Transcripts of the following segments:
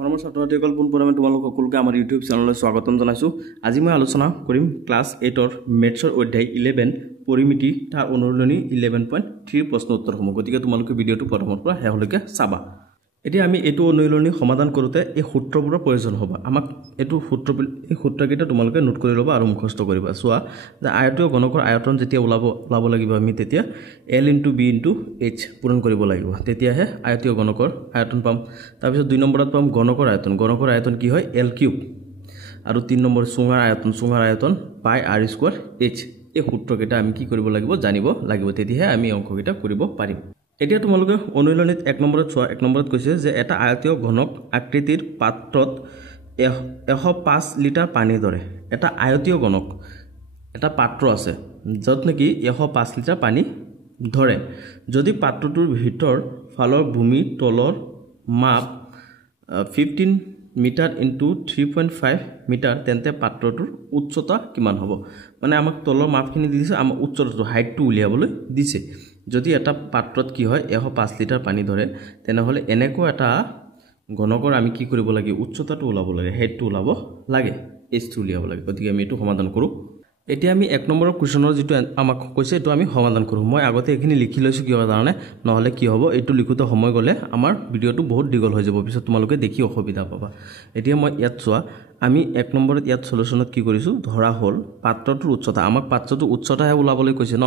মৰমৰ ছাত্ৰ-ছাত্ৰীসকল পোনপ্ৰথমে তোমালোক সকলোকে আমাৰ ইউটিউব চেনেললৈ স্বাগতম জনাইছোঁ। আজি মই আলোচনা কৰিম ক্লাছ 8ৰ মেথছৰ অধ্যায় 11 পৰিমিতি তাৰ অনুশীলনী 11.3 প্ৰশ্ন উত্তৰসমূহ। গতিকে তোমালোকে ভিডিঅ'টো প্ৰথমৰ পৰা শেষলৈকে চাবা। এতিয়া আমি এইটো অনুশীলনী সমাধান কৰোঁতে এই সূত্ৰবোৰৰ প্ৰয়োজন হ'ব। আমাক এইটো সূত্ৰকেইটা তোমালোকে নোট কৰি ল'বা আৰু মুখস্থ কৰিবা। চোৱা যে আয়তীয় গণকৰ আয়তন যেতিয়া ওলাব লাগিব আমি তেতিয়া L × B × H পূৰণ কৰিব লাগিব। তেতিয়াহে আয়তীয় গণকৰ আয়তন পাম। তাৰপিছত 2 নম্বৰত পাম গণকৰ আয়তন। গণকৰ আয়তন কি হয় L³ আৰু 3 নম্বৰ চুঙাৰ আয়তন পাই R² H। এই সূত্ৰকেইটা আমি কি কৰিব লাগিব জানিব লাগিব, তেতিয়াহে আমি অংককেইটা কৰিব পাৰিম। এতিয়া তোমালোকে অনুশীলনীত 1 নম্বৰত চোৱা। 1 নম্বৰত কৈছে যে এটা আয়তীয় ঘনক আকৃতিৰ পাত্ৰত 105 লিটাৰ পানী ধৰে। এটা আয়তীয় ঘনক এটা পাত্ৰ আছে য'ত নেকি 105 লিটাৰ পানী ধৰে। যদি পাত্ৰটোৰ ভিতৰ ফালৰ ভূমি তলৰ মাপ 15 মিটাৰ × 3.5 মিটাৰ, তেন্তে পাত্ৰটোৰ উচ্চতা কিমান হ'ব? মানে আমাক তলৰ মাপখিনি দিছে, আমাৰ উচ্চতাটো হাইটটো উলিয়াবলৈ দিছে। যদি এটা পাত্ৰত কি হয় 105 লিটাৰ পানী ধৰে, তেনেহ'লে এনেকুৱা এটা ঘনকৰ আমি কি কৰিব লাগে, উচ্চতাটো ওলাব লাগে, হাইটটো ওলাব লাগে, এইচটো উলিয়াব লাগে। গতিকে আমি এইটো সমাধান কৰোঁ। এতিয়া আমি 1 নম্বৰৰ কুৱেশ্যনৰ যিটো আমাক কৈছে এইটো আমি সমাধান কৰোঁ। মই আগতে এইখিনি লিখি লৈছোঁ কিয় কাৰণে, নহ'লে কি হ'ব এইটো লিখোতে সময় গ'লে আমাৰ ভিডিঅ'টো বহুত দীঘল হৈ যাব, পিছত তোমালোকে দেখি অসুবিধা পাবা। এতিয়া মই ইয়াত চোৱা, আমি 1 নম্বৰত ইয়াত সলিউশ্যনত কি কৰিছোঁ, ধৰা হ'ল পাত্ৰটোৰ উচ্চতা। আমাক পাত্ৰটোৰ উচ্চতাহে ওলাবলৈ কৈছে ন।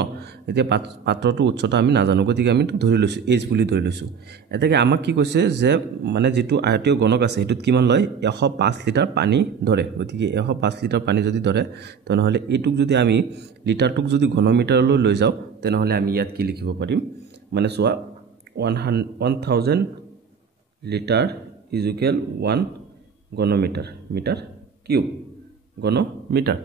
এতিয়া পাত্ৰটোৰ উচ্চতা আমি নাজানো, গতিকে আমি ধৰি লৈছোঁ H বুলি ধৰি লৈছোঁ। এতেকে আমাক কি কৈছে যে মানে যিটো আয়তীয় গণক আছে সেইটোত কিমান লয় 105 লিটাৰ পানী ধৰে। গতিকে 105 লিটাৰ পানী যদি ধৰে, তেনেহ'লে এইটোক যদি আমি লিটাৰটোক যদি ঘনমিটাৰলৈ লৈ যাওঁ, তেনেহ'লে আমি ইয়াত কি লিখিব পাৰিম, মানে চোৱা 1000 লিটাৰ = 1 ঘনমিটাৰ, মিটাৰ কিউব ঘনমিটাৰ।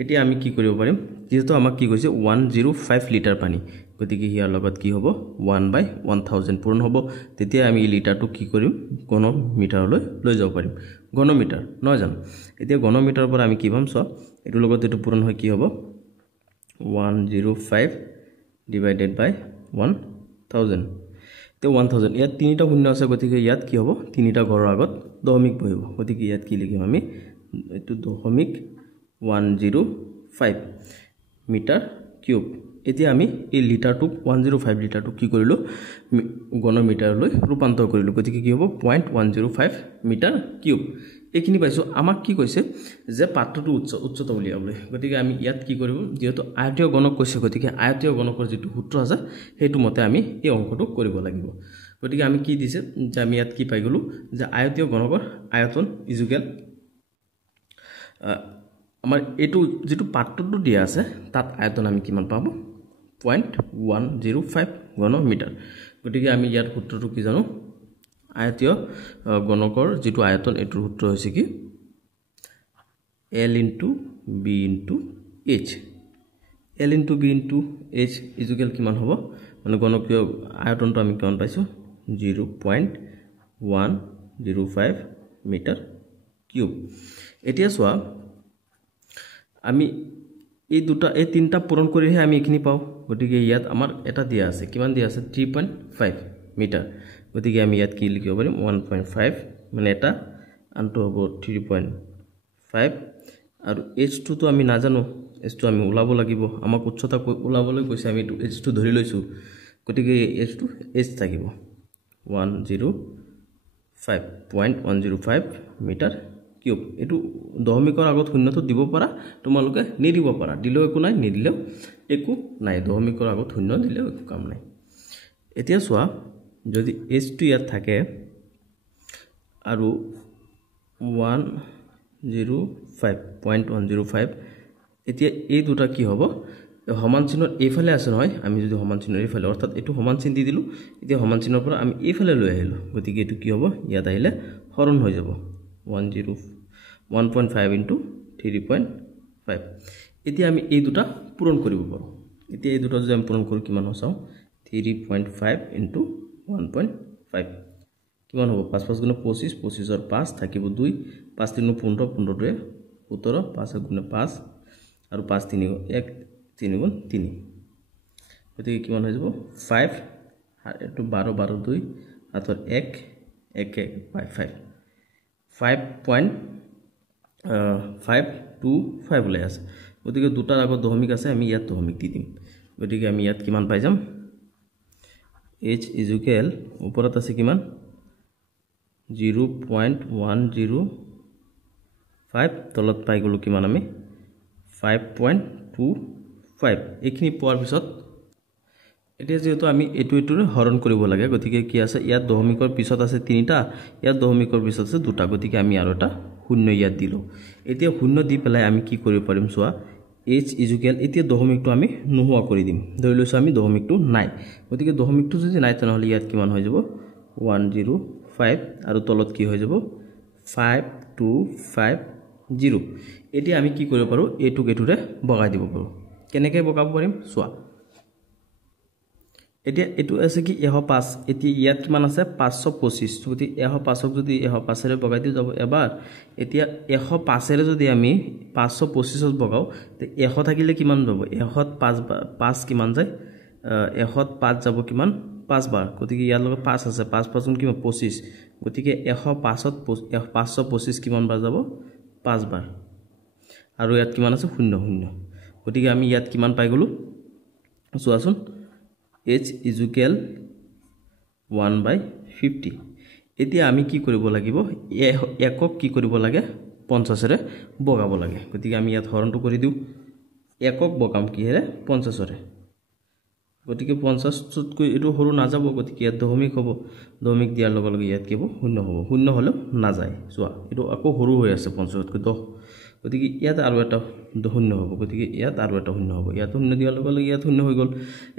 এতিয়া আমি কি কৰিব পাৰিম, যিহেতু আমাক কি কৈছে 105 লিটাৰ পানী, গতিকে ইয়াৰ লগত কি হ'ব 1/1000 পূৰণ হ'ব। তেতিয়া আমি এই লিটাৰটো কি কৰিম ঘনমিটাৰলৈ লৈ যাব পাৰিম, ঘনমিটাৰ নহয় জানো। এতিয়া ঘনমিটাৰৰ পৰা আমি কি পাম, চোৱা এইটোৰ লগত এইটো পূৰণ হয় কি হ'ব 105 / 1000। এতিয়া 1000 ইয়াত 3টা শূন্য আছে, গতিকে ইয়াত কি হ'ব 3টা ঘৰৰ আগত দশমিক বহিব। গতিকে ইয়াত কি লিখিম আমি, এইটো 0.105 মিটাৰ কিউব। এতিয়া আমি এই লিটাৰটোক 105 লিটাৰটোক কি কৰিলোঁ ঘনমিটাৰলৈ ৰূপান্তৰ কৰিলোঁ। গতিকে কি হ'ব 0.105 মিটাৰ কিউব। এইখিনি পাইছোঁ। আমাক কি কৈছে যে পাত্ৰটো উচ্চতা উলিয়াবলৈ। গতিকে আমি ইয়াত কি কৰিব, যিহেতু আয়তীয় গণক কৈছে, গতিকে আয়তীয় গণকৰ যিটো সূত্ৰ আছে সেইটো মতে আমি এই অংকটো কৰিব লাগিব। গতিকে আমি কি দিছে যে আমি ইয়াত কি পাই গ'লোঁ যে আয়তীয় গণকৰ আয়তন ইজুকেল আমাৰ এইটো যিটো পাত্ৰটো দিয়া আছে তাত আয়তন আমি কিমান পাব 0.105 ঘনমিটাৰ। গতিকে আমি ইয়াত সূত্ৰটো কি জানো, আয়তীয় গণকৰ যিটো আয়তন এইটোৰ সূত্ৰ হৈছে কি L × B × H। L × B × H equal কিমান হ'ব, মানে গণকীয় আয়তনটো আমি কিমান পাইছোঁ 0.105 মিটাৰ কিউব। এতিয়া চোৱা আমি এই 3টা পূৰণ কৰিহে আমি এইখিনি পাওঁ। গতিকে ইয়াত আমাৰ এটা দিয়া আছে, কিমান দিয়া আছে 3.5 মিটাৰ। গতিকে আমি ইয়াত কি লিখিব পাৰিম 1.5 মানে এটা, আনটো হ'ব 3.5 আৰু H2টো আমি নাজানো, H2 আমি ওলাব লাগিব। আমাক উচ্চতা ওলাবলৈ কৈছে, আমি H2 ধৰি লৈছোঁ। গতিকে H2 H থাকিব 105 মিটাৰ কিউব। এইটো দশমিকৰ আগত শূন্যটো দিব পাৰা, তোমালোকে নিদিব পাৰা, দিলেও একো নাই, নিদিলেও একো নাই। দশমিকৰ আগত শূন্য দিলেও একো কাম নাই। এতিয়া চোৱা যদি H2 ইয়াত থাকে আৰু 105, এতিয়া এই দুটা কি হ'ব, সমান চিহ্নৰ এইফালে আছে নহয়, আমি যদি সমান চিহ্নৰ এইফালে, অৰ্থাৎ এইটো সমান চিহ্ন দি দিলোঁ। এতিয়া সমান চিহ্নৰ পৰা আমি এইফালে লৈ আহিলোঁ, গতিকে এইটো কি হ'ব ইয়াত আহিলে হৰণ হৈ যাব 1.5 × 3.5। এতিয়া আমি এই দুটা পূৰণ কৰিব পাৰোঁ। এতিয়া এই দুটা যদি আমি পূৰণ কৰোঁ কিমান হয় চাওঁ, 3.5 × 1.5 কিমান হ'ব 5 × 5 = 25, 25ৰ 5 থাকিব 2, 5 × 3 = 15, 15টোৱে 17, 5 × 5 আৰু 5 × 3 = 1, 3 × 3। গতিকে কিমান হৈ যাব 5, এইটো 12, 12 2 হাতৰ 1, 1 5। 5.525 ওলাই আছে গতিকে দুটাৰ আগত দশমিক আছে আমি ইয়াত দশমিক দি দিম গতিকে আমি ইয়াত কিমান পাই যাম h ইকুৱেল ওপৰত আছে কিমান 0.105 তলত পাই গলো কিমান আমি 5.25 এইখিনি পোৱাৰ পিছত এতিয়া যেহেতু আমি এটুৰে হৰণ কৰিব লাগে গতিকে কি আছে ইয়াত দশমিকৰ পিছত আছে তিনিটা ইয়াত দশমিকৰ পিছত আছে দুটা গতিকে আমি আৰু এটা শূন্য ইয়াত দিলো এতিয়া শূন্য দি পেলাই আমি কি কৰিব পাৰিম চোৱা h ইকুৱেল এতিয়া দশমিকটো আমি নোহোৱা কৰি দিম ধৰি লৈছো আমি দশমিকটো নাই গতিকে দশমিকটো যদি নাই তেনেহলে ইয়াত কিমান হৈ যাব 105 আৰু তলত কি হৈ যাব 5250 এতিয়া আমি কি কৰিব পাৰো এটুক এটুৰে বগাই দিব পাৰো কেনেকৈ বগাব পাৰিম চোৱা এতিয়া এটু আছে কি 105 এতিয়া ইয়াত কিমান আছে 525 যদি 105ক যদি 105 ৰে বগাই দি যাব এবাৰ এতিয়া 105 ৰে যদি আমি 525ত বগাও তে 100 থাকিলে কিমান যাব 100 5 কিমান যায় 100 5 যাব কিমান 5 বাৰ গতিকে ইয়াৰ লগত 5 আছে 5 5 কিমান 25 গতিকে 105ত 525 কিমান বাৰ যাব 5 বাৰ আৰু ইয়াত কিমান আছে 0 0 গতিকে আমি ইয়াত কিমান পাই গলো চোৱাচোন h ইকুৱেল 1/50 এতিয়া আমি কি কৰিব লাগিব একক কি কৰিব লাগে 50 ৰে বগাব লাগে গতিকে আমি ইয়াত হৰণটো কৰি দিও একক বগাম কি হেৰে 50 ৰে গতিকে 50 তকৈ এটো হৰু না যাব গতিকে ইয়াত দশমিক হ'ব দশমিক দিয়াৰ লগে লগে ইয়াত কিব শূন্য হ'ব শূন্য হলে না যায় চোৱা এটো আকৌ হৰু হৈ আছে 50 তকৈ 10 গতিকে ইয়াত আৰু এটা শূন্য হ'ব গতিকে ইয়াত আৰু এটা শূন্য হ'ব ইয়াত শূন্য দিয়াৰ লগে লগে ইয়াত শূন্য হৈ গল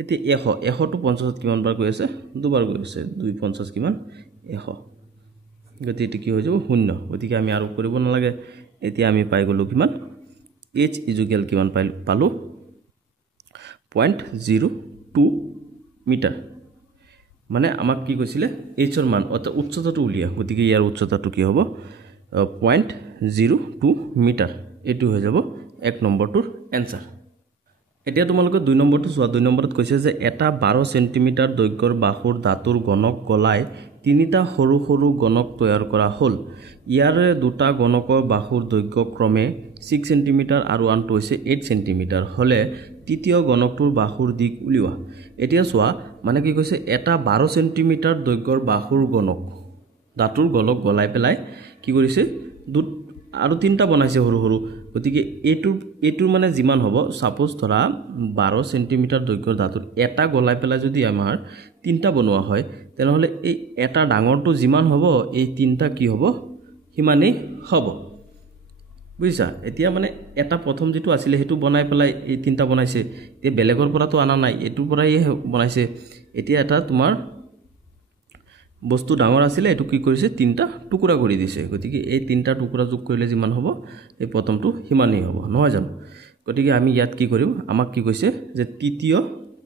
এতিয়া 100 টো 50 ত কিমান বাৰ গৈ আছে দুবাৰ গৈ আছে 250 কিমান 100 গতিকে এটো কি হৈ যাব শূন্য গতিকে আমি আৰু কৰিব নালাগে এতিয়া আমি পাই গলো কিমান h ইকুৱেল কিমান পালো 0.02 মিটাৰ মানে আমাক কি কৈছিলে h ৰ মান অত উচ্চতাটো উলিয়া গতিকে ইয়াৰ উচ্চতাটো কি হ'ব 0.02 মিটাৰ এটো হৈ যাব 1 নম্বৰটোৰ এনসাৰ এতিয়া তোমালোকে 2 নম্বৰটো চোৱা 2 নম্বৰত কৈছে যে এটা 12 সেন্টিমিটাৰ দৈৰ্ঘ্যৰ বাহুৰ ধাতুৰ গণক গলাই তিনিটা সৰু সৰু গণক তৈয়াৰ কৰা হল ইয়াৰে দুটা গণকৰ বাহুৰ দৈৰ্ঘ্য ক্ৰমে 6 সেন্টিমিটাৰ আৰু আনটো হৈছে 8 সেন্টিমিটাৰ হলে তৃতীয় গণকটোৰ বাহুৰ দিক উলিওৱা এতিয়া চোৱা মানে কি কৈছে এটা 12 সেন্টিমিটাৰ দৈৰ্ঘ্যৰ বাহুৰ গণক ধাতুৰ গলক গলাই পেলাই কি কৰিছে আৰু তিনটা বনাইছে সৰু সৰু গতিকে এটুৰ মানে যিমান হ'ব সাপোজ ধৰা 12 সেন্টিমিটাৰ দৈৰ্ঘ্যৰ ধাতুৰ এটা গলাই পেলাই যদি আমাৰ তিনটা বনোৱা হয় তেনেহলে এই এটা ডাঙৰটো যিমান হ'ব এই তিনটা কি হ'ব হিমানেই হ'ব বুজিছা এতিয়া মানে এটা প্ৰথম যেটো আছিল হেতু বনাই পেলাই এই তিনটা বনাইছে তে বেলেগৰ পৰা তো আনা নাই এটুৰ পৰাই বনাইছে এতিয়া এটা তোমাৰ বস্তু ডাঙৰ আছিল এটু কি কৰিছে তিনটা টুকুৰা কৰি দিছে গতিকে এই তিনটা টুকুৰা যোগ কৰিলে যিমান হ'ব এই প্ৰথমটো হিমানেই হ'ব নহয় জানো গতিকে আমি ইয়াত কি কৰিম আমাক কি কৈছে যে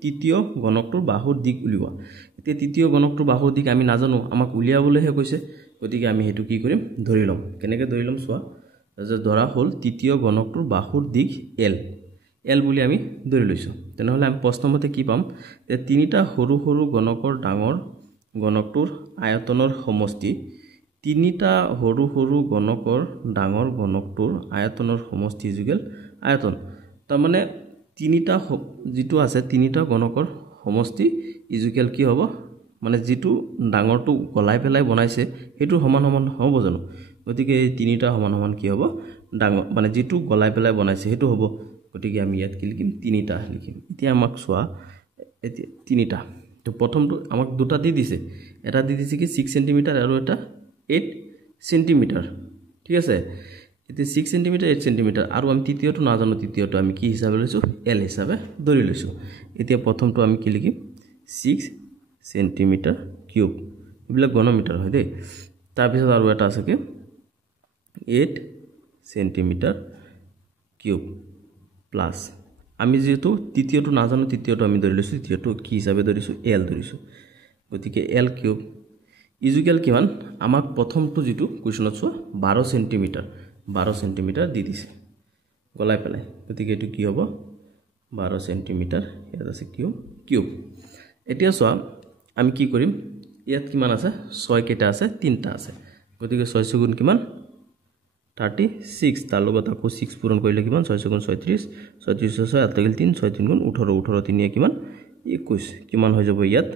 তৃতীয় গণকটোৰ বাহুৰ দিক উলিওৱা এতিয়া তৃতীয় গণকটোৰ বাহুৰ দিক আমি নাজানো আমাক উলিয়াবলৈহে কৈছে গতিকে আমি হেতু কি কৰিম ধৰি লম কেনেকৈ ধৰি লম চোৱা যে ধৰা হল তৃতীয় গণকটোৰ বাহুৰ দিক l বুলি আমি ধৰি লৈছো তেনেহলে আমি প্ৰশ্নমতে কি পাম যে তিনিটা সৰু সৰু গণকৰ ডাঙৰ গণকটোৰ আয়তনৰ সমষ্টি তিনিটা সৰু সৰু গণকৰ ডাঙৰ গণকটোৰ আয়তনৰ সমষ্টি ইকুৱেল আয়তন তাৰ মানে তিনিটা যেটো আছে তিনিটা গণকৰ সমষ্টি ইকুৱেল কি হ'ব মানে যেটো ডাঙৰটো গলাই পেলাই বনাইছে হেতু সমান সমান হ'ব জানো গতিকে এই তিনিটা সমান সমান কি হ'ব ডাঙৰ মানে যেটো গলাই পেলাই বনাইছে হেতু হ'ব গতিকে আমি ইয়াত কি লিখিম তিনিটা লিখিম এতিয়া আমাক চোৱা এতিয়া তিনিটা তো প্ৰথমটো আমাক দুটা দি দিছে এটা দি দিছে কি 6 সেন্টিমিটাৰ আৰু এটা 8 সেন্টিমিটাৰ ঠিক আছে এতিয়া 6 সেন্টিমিটাৰ 8 সেন্টিমিটাৰ আৰু আমি তৃতীয়টো না জানো তৃতীয়টো আমি কি হিচাপে লৈছো l হিচাপে ধৰি লৈছো এতিয়া প্ৰথমটো আমি কি লিখিম 6 সেন্টিমিটাৰ কিউব ইবিলাক ঘনমিটাৰ হয় দেই তাৰ পিছত আৰু এটা আছে কি 8 সেন্টিমিটাৰ কিউব প্লাস আমি যেহেতু তৃতীয়টো না জানো তৃতীয়টো আমি ধৰি লৈছো তৃতীয়টো কি হিচাপে ধৰিছো l ধৰিছো গতিকে l কিউব ইকুৱেল কিমান আমাক প্ৰথমটো যেটো কোৱেশ্চনত চোৱা 12 সেন্টিমিটাৰ দি দিছে গলাই পেলাই গতিকে এটো কি হ'ব 12 সেন্টিমিটাৰ ইয়াত আছে কিউব এতিয়া চোৱা আমি কি কৰিম ইয়াত কিমান আছে 6 কেটা আছে 3টা আছে গতিকে 6 গুণ কিমান 36 তাৰ লগত আকৌ 6 পূৰণ কৰিলে কিমান 6 গুণ 36 36 6 8 লাগিল 3 6 3 গুণ 18 18 3 কিমান 21 কিমান হৈ যাব ইয়াত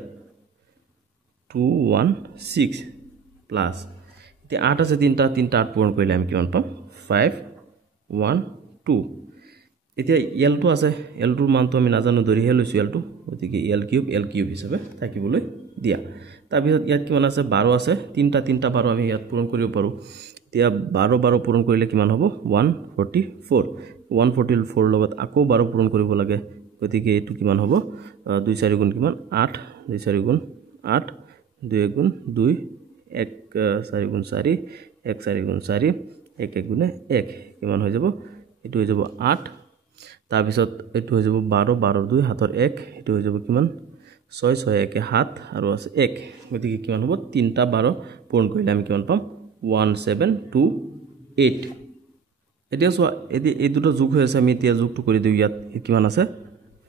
216 প্লাস এতিয়া 8 আছে 3টা 3টা 8 পূৰণ কৰিলে আমি কিমান পাম 512 এতিয়া l টো আছে l টোৰ মানটো আমি নাজানো ধৰিহে লৈছো l টো গতিকে l কিউব হিচাপে থাকিবলৈ দিয়া তাৰ পিছত ইয়াত কিমান আছে 12 আছে 3টা 12 আমি ইয়াত পূৰণ কৰিব পাৰো এতিয়া 12 12 পূৰণ কৰিলে কিমান হ'ব 144 144 লগত আকৌ 12 পূৰণ কৰিব লাগে গতিকে এটো কিমান হ'ব 2 4 গুণ কিমান 8 2 4 গুণ 8 2 গুণ 2 1 4 গুণ 4 1 4 গুণ 4 1 1 গুণ 1 কিমান হৈ যাব এটো হৈ যাব 8 তাৰ পিছত এটো হৈ যাব 12 12 2 হাতৰ 1 এটো হৈ যাব কিমান 6 6 1 7 আৰু আছে 1 গতিকে কিমান হ'ব 3টা 12 পূৰণ কৰিলে আমি কিমান পাম 1728 এতিয়া সো এই দুটো যোগ হৈ আছে আমি এতিয়া যোগটো কৰি দিও ইয়াত কিমান আছে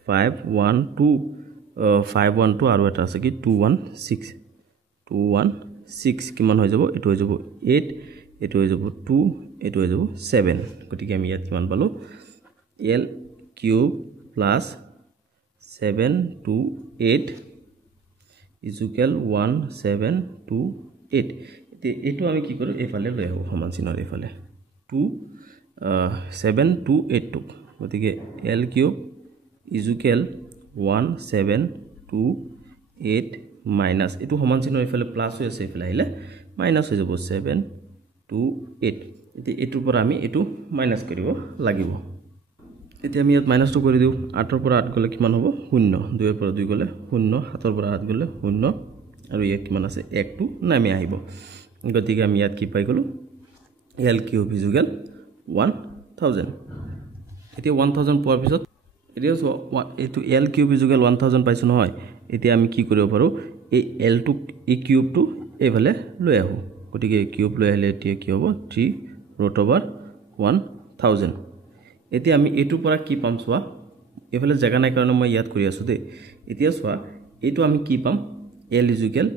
512 আৰু এটা আছে কি 216 কিমান হৈ যাব এটো হৈ যাব 8 এটো হৈ যাব 2 এটো হৈ যাব 7 গতিকে আমি ইয়াত কিমান পালো l cube plus 728 is equal 1728 এটো আমি কি কৰো এফালে লৈ আহো সমান চিনৰ এফালে 728 টুক গতিকে l cube is equal 1728 minus এটো সমান চিনৰ এফালে প্লাস হৈ আছে এফালে আহিলে মাইনাস হৈ যাব 728 এতিয়া এটোৰ পৰা আমি এটো মাইনাস কৰিব লাগিব এতিয়া আমি ইয়াত মাইনাসটো কৰি দিও 8 ৰ পৰা 8 গলে কিমান হ'ব 0 2 ৰ পৰা 2 গলে 0 7 ৰ পৰা 8 গলে 0 আৰু ইয়াত কিমান আছে 1 টো নামি আহিব গতিকে আমি ইয়াত কি পাই গলো l কিউব ইজ ইকুৱেল 1000 এতিয়া 1000 পোৱাৰ পিছত এতিয়া এটো l কিউব ইজ ইকুৱেল 1000 পাইছো নহয় এতিয়া আমি কি কৰিব পাৰো এই l টো এই কিউব টো এফালে লৈ আহো গতিকে কিউব লৈ আহিলে এতিয়া কি হ'ব 3/1000 এতিয়া আমি এটোৰ পৰা কি পাম সোৱা এফালে জায়গা নাই কাৰণ মই ইয়াত কৰি আছো দে এতিয়া সোৱা এটো আমি কি পাম l ইজ ইকুৱেল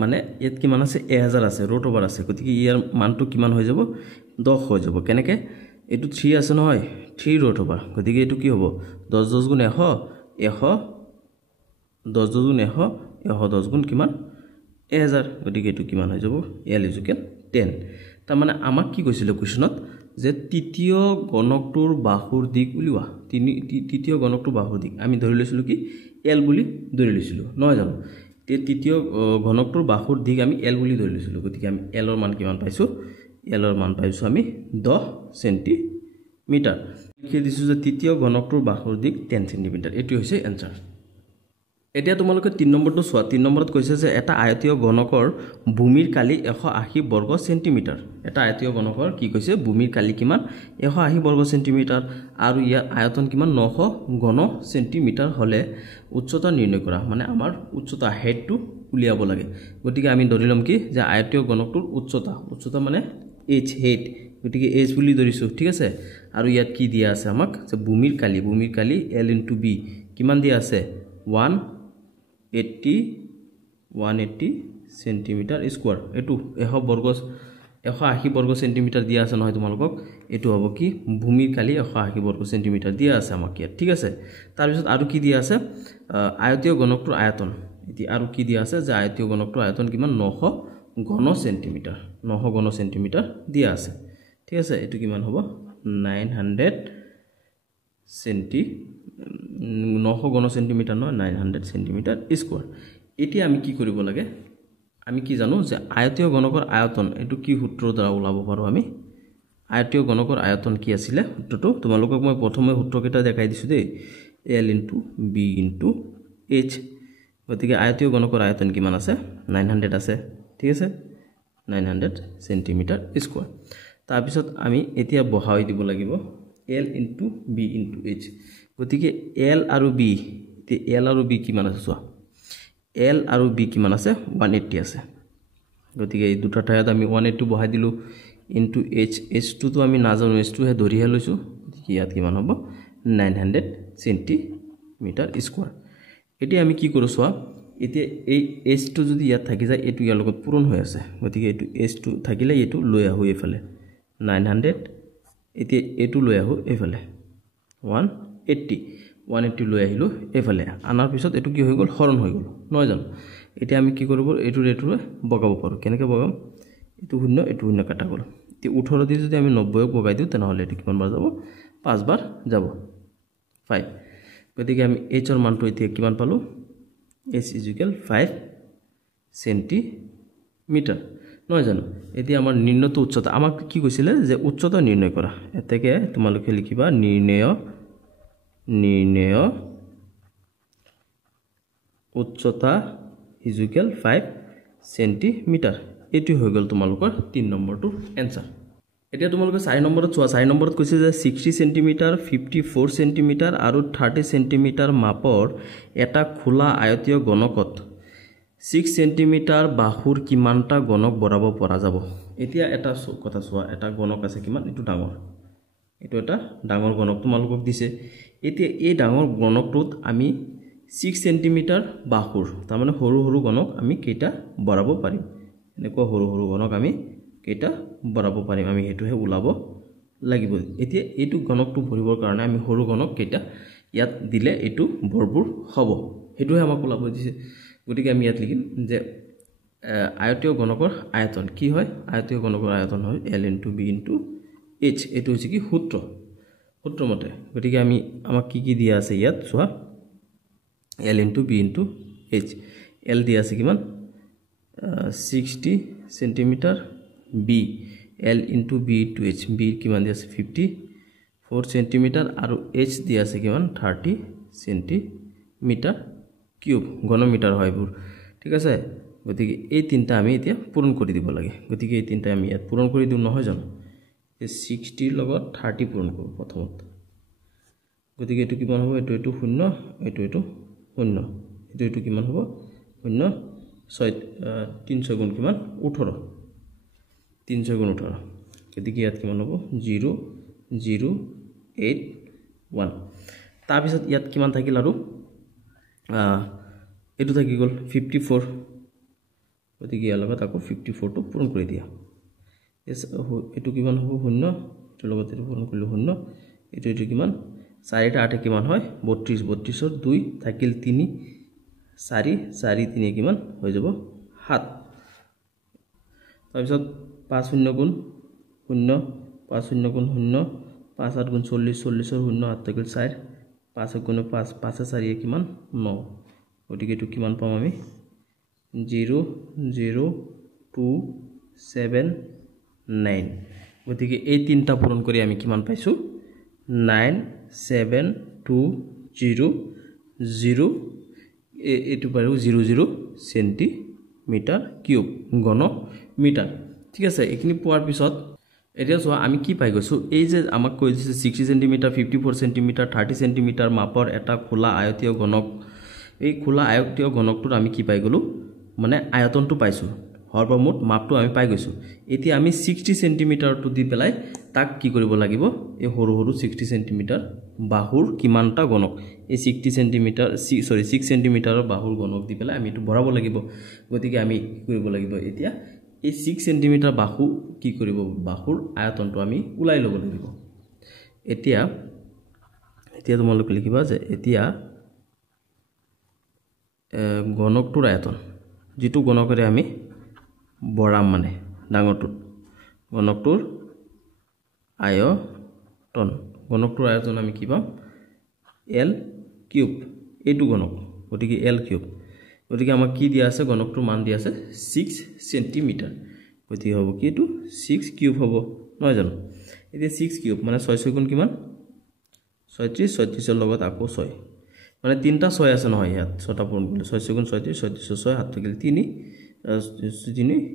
মানে ইয়াত কিমান আছে 1000 আছে √/, আছে গতিকে ইয়াৰ মানটো কিমান হৈ যাব 10 হৈ যাব কেনেকে এটো 3 আছে নহয় 3 √/, গতিকে এটো কি হ'ব 10 10 গুণ 100 10 10 গুণ 100 110 গুণ কিমান 1000 গতিকে এটো কিমান হৈ যাব l ইজ ইকুৱেল 10 তাৰ মানে আমাক কি কৈছিল কোৱেশ্চনত যে তৃতীয় গণকটোৰ বাহুৰ দিক উলিওৱা তৃতীয় গণকটোৰ বাহুৰ দিক আমি ধৰি লৈছিলো কি l বুলি ধৰি লৈছিলো নহয় জানো তে তৃতীয় ঘনকটোৰ বাহুৰ দিক আমি l বুলি ধৰি লৈছিলো গতিকে আমি l ৰ মান কিমান পাইছো l ৰ মান পাইছো আমি 10 সেন্টিমিটাৰ লিখি দিছো যে তৃতীয় ঘনকটোৰ বাহুৰ দিক 10 সেন্টিমিটাৰ এটো হৈছে এনসাৰ এতিয়া তোমালোকে 3 নম্বৰটো সোৱা 3 নম্বৰত কৈছে যে এটা আয়তীয় ঘনকৰ ভূমিৰ কালি 180 বৰ্গ সেন্টিমিটাৰ এটা আয়তীয় ঘনকৰ কি কৈছে ভূমিৰ কালি কিমান 180 বৰ্গ সেন্টিমিটাৰ আৰু ইয়াৰ আয়তন কিমান 900 ঘন সেন্টিমিটাৰ হলে উচ্চতা নিৰ্ণয় কৰা মানে আমাৰ উচ্চতা হেডটো উলিয়াব লাগে গতিকে আমি ধৰিলম কি যে আয়তীয় ঘনকটোৰ উচ্চতা মানে h হেড গতিকে h বুলি ধৰিছো ঠিক আছে আৰু ইয়াত কি দিয়া আছে আমাক যে ভূমিৰ কালি l * b কিমান দিয়া আছে 180 সেন্টিমিটার স্কয়ার এটু 180 বর্গ সেন্টিমিটার দিয়া আছে নহয় তোমালোকক এটু হ'ব কি ভূমিৰ কালি 180 বৰ্গ সেন্টিমিটাৰ দিয়া আছে আমাক ইয়াত ঠিক আছে তাৰ পিছত আৰু কি দিয়া আছে আয়তীয় ঘনকটোৰ আয়তন এতি আৰু কি দিয়া আছে যে আয়তীয় ঘনকটোৰ আয়তন কিমান 900 ঘন সেন্টিমিটার দিয়া আছে ঠিক আছে এটু কিমান হ'ব 900 ঘন সেন্টিমিটার নহয় 900 সেন্টিমিটার স্কয়ার এটি আমি কি কৰিব লাগে আমি কি জানো যে আয়তীয় ঘনকৰ আয়তন এটো কি সূত্ৰৰ দ্বাৰা ওলাব পাৰো আমি আয়তীয় ঘনকৰ আয়তন কি আছিল সূত্ৰটো তোমালোকক মই প্ৰথমে সূত্ৰকেইটা দেখাই দিছো দেই l * b * h গতিকে আয়তীয় ঘনকৰ আয়তন কিমান আছে 900 আছে ঠিক আছে 900 সেন্টিমিটাৰ স্কয়াৰ তাৰ পিছত আমি এতিয়া বহাই দিব লাগিব l * b * h গতিকে l আৰু b তে l আৰু b কিমান আছে চোৱা l আৰু b কিমান আছে 180 আছে গতিকে এই দুটা ঠাইত আমি 180 বহাই দিলো ইনটু h টো তো আমি নাজানো h টো হে ধৰিহে লৈছো ইয়াত কিমান হ'ব 900 সেন্টিমিটাৰ স্কয়াৰ এটি আমি কি কৰো চোৱা এতিয়া এই h টো যদি ইয়াত থাকি যায় এটো ইয়াৰ লগত পূৰণ হৈ আছে গতিকে এটো h টো থাকিলে এটো লৈ আহো এফালে 900 এতিয়া এটো লৈ আহো এফালে 180 লৈ আহিলো এফালে আনাৰ পিছত এটো কি হৈ গল হৰণ হৈ গল নহয় জানো এতিয়া আমি কি কৰিব এটো ৰেটুৰে বগাব পাৰো কেনেকৈ বগাম এটো শূন্য কাটা গল তে 18 দি যদি আমি 90 বগাই দিও তেনেহলে এটো কিমান বাৰ যাব 5 বাৰ যাব 5 গতিকে আমি h ৰ মানটো এতিয়া কিমান পালো h = 5 সেন্টিমিটাৰ নহয় জানো এতিয়া আমাৰ নিম্নটো উচ্চতা আমাক কি কৈছিলে যে উচ্চতা নিৰ্ণয় কৰা এতেকে তোমালোকে লিখিবা নিৰ্ণয় উচ্চতা = 5 সেন্টিমিটাৰ এটো হৈ গল তোমালোকৰ 3 নম্বৰটো এনসাৰ এতিয়া তোমালোকে 4 নম্বৰত চোৱা 4 নম্বৰত কৈছে যে 60 সেন্টিমিটাৰ 54 সেন্টিমিটাৰ আৰু 30 সেন্টিমিটাৰ মাপৰ এটা খোলা আয়তীয় গণকত 6 সেন্টিমিটাৰ বাহুৰ কিমানটা গণক বৰাব পৰা যাব এতিয়া এটা কথা চোৱা এটা গণক আছে কিমান এটো ডাঙৰ এটো এটা ডাঙৰ গণক তোমালোকক দিছে এতিয়া এই ডাঙৰ গণকটোত আমি 6 সেন্টিমিটাৰ বাহুৰ তাৰ মানে সৰু সৰু গণক আমি কেইটা বৰাব পাৰিম এনেকুৱা সৰু সৰু গণক আমি কেইটা বৰাব পাৰিম আমি হেতুহে উলাব লাগিব এতিয়া এটো গণকটো ভৰিবৰ কাৰণে আমি সৰু গণক কেইটা ইয়াত দিলে এটো ভৰপুৰ হ'ব হেতুহে আমাক উলাব দিছে গতিকে আমি ইয়াত লিখিম যে আয়তীয় গণকৰ আয়তন কি হয় আয়তীয় গণকৰ আয়তন হয় L * B * H এটো হৈছে কি সূত্ৰ মতে গতিকে আমি আমাক কি দিয়া আছে ইয়াত চোৱা L * B * H L দিয়া আছে কিমান 60 centimetre B L * B * H B কিমান দিয়া আছে 54 সেন্টিমিটাৰ আৰু H দিয়া আছে কিমান 30 সেন্টিমিটাৰ কিউব ঘনমিটাৰ হয় বুৰ ঠিক আছে গতিকে এই তিনটা আমি এতিয়া পূৰণ কৰি দিব লাগে গতিকে এই তিনটা আমি ইয়াত পূৰণ কৰি দিও নহয় জানো 60 ৰ লগত 30 পূৰণ কৰো প্ৰথমত গতিকে এটো কিমান হ'ব এটো 0 এটো 0 এটো কিমান হ'ব 0 300 গুণ কিমান 18 300 গুণ 18 গতিকে ইয়াত কিমান হ'ব 0081 তাৰ পিছত ইয়াত কিমান থাকিল আৰু এটো থাকি গল 54 গতিকে ইয়াৰ লগত আকৌ 54 টো পূৰণ কৰি দিয়া এটো কিমান হ'ব 0 এটো লগত এটো পূৰণ কৰিলে 0 এটো কিমান 4 টা 8 কিমান হয় 32 32 ৰ 2 থাকিল 3 4 4 3 কিমান হৈ যাব 7 তাৰ পিছত 50 গুণ 0 50 গুণ 0 5 গুণ 40 40 ৰ 0 7 থাকিল 4 5 গুণ 5 5 4 কিমান 9 গতিকে এটো কিমান পাম আমি 00279 গতিকে এই তিনটা পূৰণ কৰি আমি কিমান পাইছো 97200 এটো পাৰো 00 সেন্টিমিটাৰ কিউব ঘন মিটাৰ ঠিক আছে এখিনি পোৱাৰ পিছত এতিয়া চোৱা আমি কি পাই গৈছো এই যে আমাক কৈ দিছে 60 সেন্টিমিটাৰ 54 সেন্টিমিটাৰ 30 সেন্টিমিটাৰ মাপৰ এটা খোলা আয়তীয় গণক এই খোলা আয়তীয় গণকটোৰ আমি কি পাই গলো মানে আয়তনটো পাইছো সৰ্বমুঠ মাপটো আমি পাই গৈছো এতিয়া আমি 60 সেন্টিমিটাৰটো দি পেলাই তাক কি কৰিব লাগিব এই সৰু সৰু 60 সেন্টিমিটাৰ বাহুৰ কিমানটা গণক এই 60 সেন্টিমিটাৰ 6 সেন্টিমিটাৰৰ বাহুৰ গণক দি পেলাই আমি এটো বৰাব লাগিব গতিকে আমি কি কৰিব লাগিব এতিয়া এই 6 সেন্টিমিটাৰ বাহু কি কৰিব বাহুৰ আয়তনটো আমি উলাই লব লাগিব এতিয়া তোমালোকে লিখিবা যে এতিয়া গণকটোৰ আয়তন যেটো গণকৰে আমি বৰাম মানে ডাঙৰটো গণকটোৰ আয়তন আমি কি পাম L কিউব এটো গণক গতিকে L কিউব গতিকে আমাক কি দিয়া আছে গণকটোৰ মান দিয়া আছে 6 সেন্টিমিটাৰ গতিকে হ'ব কি এটো 6 কিউব হ'ব নহয় জানো এতিয়া 6 কিউব মানে 6 গুণ কিমান 36 36 ৰ লগত আকৌ 6 মানে তিনটা 6 আছে নহয় ইয়াত ছটা পূৰণ কৰিলে 6 গুণ 36 36 6 7 থাকিল 3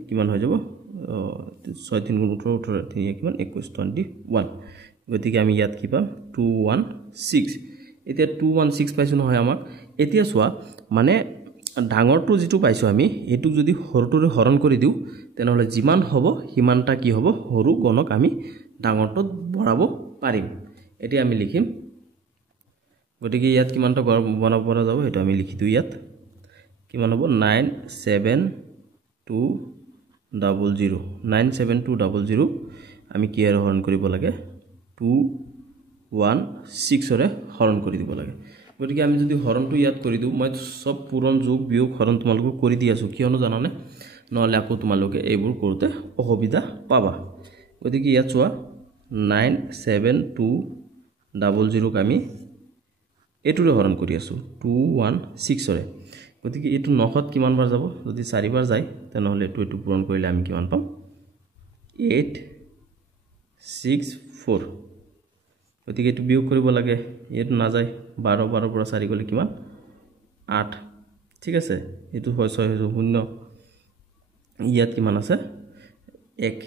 কিমান হৈ যাব 6 3 গুণ 18 18 3 কিমান 21 21 গতিকে আমি ইয়াত কি পাম 216 এতিয়া 216 পাইছো নহয় আমাক এতিয়া চোৱা মানে ডাঙৰটো যেটো পাইছো আমি এটু যদি হৰটোৰে হৰণ কৰি দিও তেনেহলে যিমান হ'ব হিমানটা কি হ'ব হৰু গণক আমি ডাঙৰটো বৰাব পাৰিম এতিয়া আমি লিখিম গতিকে ইয়াত কিমানটা বনাব পৰা যাব এটা আমি লিখি দিও ইয়াত কিমান হ'ব 97200 97200 আমি কি এৰ হৰণ কৰিব লাগে 216 ৰে হৰণ কৰি দিব লাগে গতিকে আমি যদি হৰণটো ইয়াত কৰি দিও মই সব পূৰণ যোগ বিয়োগ হৰণ তোমালোকক কৰি দি আছো কিয়নো জানানে নহলে আকৌ তোমালোকে এইবোৰ কৰোতে অসুবিধা পাবা গতিকে ইয়াত চোৱা 97200 আমি এটুৰে হৰণ কৰি আছো 216 ৰে গতিকে এটু 9ত কিমান বাৰ যাব যদি 4 বাৰ যায় তেনেহলে এটু পূৰণ কৰিলে আমি কিমান পাম 864 গতিকে এটু বিয়োগ কৰিব লাগে এটু না যায় 12 12 পৰা 4 গলে কিমান 8 ঠিক আছে এটু হয় 6 0 ইয়াত কিমান আছে 1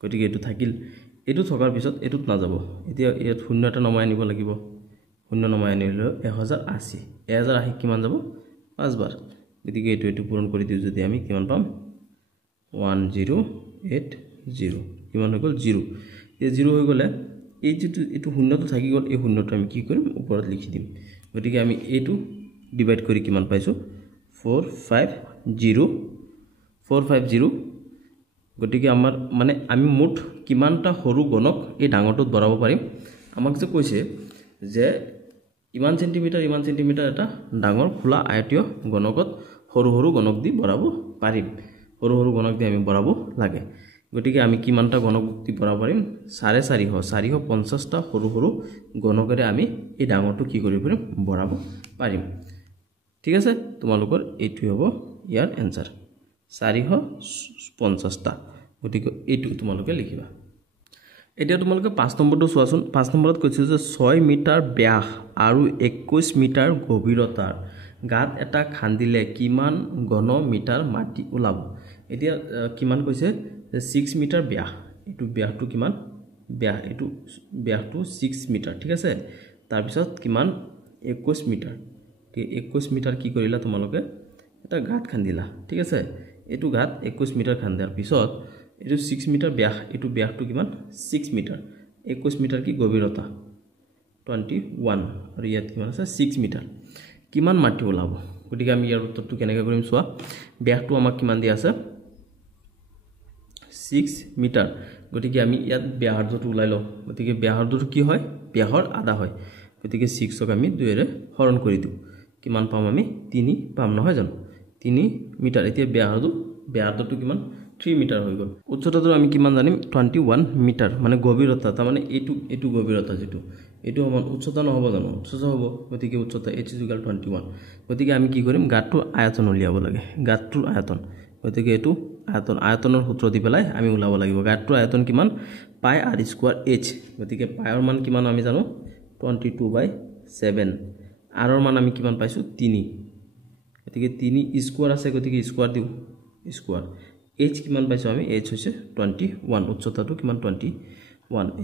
গতিকে এটু থাকিল এটু থকাৰ পিছত এটুত না যাব এতিয়া ইয়াত 0 এটা নমাই আনিব লাগিব 0 নমাই আনিলে 1080 1080 কিমান যাব 5 বাৰ গতিকে এটু পূৰণ কৰি দিও যদি আমি কিমান পাম 1080 কিমান হৈ গল 0 এই 0 হৈ গলে এই যেটো এটু 0 তো থাকি গল এই 0 টো আমি কি কৰিম ওপৰত লিখি দিম গতিকে আমি এটু ডিভাইড কৰি কিমান পাইছো 450 গতিকে আমাৰ মানে আমি মুঠ কিমানটা সৰু গণক এই ডাঙৰটোত বৰাব পাৰিম আমাক যে কৈছে যে ইমান সেন্টিমিটাৰ এটা ডাঙৰ খোলা আয়তীয় গণকত সৰু সৰু গণক দি বৰাব পাৰিম সৰু সৰু গণক দি আমি বৰাব লাগে গতিকে আমি কিমানটা গণক দি বৰাব পাৰিম 450 টা সৰু সৰু গণকৰে আমি এই ডাঙৰটো কি কৰিব পাৰিম বৰাব পাৰিম ঠিক আছে তোমালোকৰ এইটো হ'ব ইয়াৰ এনসাৰ 450 টা গতিকে এইটো তোমালোকে লিখিবা এতিয়া তোমালোকে 5 নম্বৰটো চোৱাচোন 5 নম্বৰত কৈছে যে 6 মিটাৰ ব্যাস আৰু 21 মিটাৰ গভীৰতাৰ গাত এটা খান্দিলে কিমান ঘন মিটাৰ মাটি ওলাব এতিয়া কিমান কৈছে 6 মিটাৰ ব্যাস এটো ব্যাসটো কিমান ব্যাস এটো ব্যাসটো 6 মিটাৰ ঠিক আছে তাৰ পিছত কিমান 21 মিটাৰ 21 মিটাৰ কি কৰিলা তোমালোকে এটা গাত খান্দিলা ঠিক আছে এটো গাত 21 মিটাৰ খান্দাৰ পিছত এটো 6 মিটাৰ ব্যাস এটো ব্যাসটো কিমান 6 মিটাৰ 21 মিটাৰ কি গভীৰতা 21 আৰু ইয়াত কিমান আছে 6 মিটাৰ কিমান মাটি ওলাব গতিকে আমি ইয়াৰ উত্তৰটো কেনেকৈ কৰিম চোৱা ব্যাসটো আমাক কিমান দি আছে 6 মিটাৰ গতিকে আমি ইয়াত ব্যাসাৰ্ধটো উলাই লও গতিকে ব্যাসাৰ্ধটো কি হয় ব্যাসৰ আধা হয় গতিকে 6ক আমি 2 ৰে হৰণ কৰি দিও কিমান পাম আমি 3 পাম নহয় জানো 3 মিটাৰ এতিয়া ব্যাসাৰ্ধটো কিমান 3 মিটাৰ হৈ গল উচ্চতাটো আমি কিমান জানিম 21 মিটাৰ মানে গভীৰতা তাৰ মানে এটো গভীৰতা যেটো এটো সমান উচ্চতা নহব জানো উচ্চতা হ'ব গতিকে উচ্চতা h = 21 গতিকে আমি কি কৰিম গাতটোৰ আয়তন উলিয়াব লাগে গাতটোৰ আয়তন গতিকে এটো আয়তনৰ সূত্ৰ দি পেলাই আমি উলাব লাগিব গাতটোৰ আয়তন কিমান পাই r স্কয়াৰ h গতিকে পাইৰ মান কিমান আমি জানো 22/7 r ৰ মান আমি কিমান পাইছো 3 গতিকে 3 স্কয়াৰ আছে গতিকে স্কয়াৰ দিও স্কয়াৰ h কিমান পাইছো আমি h হৈছে 21 উচ্চতাটো কিমান 21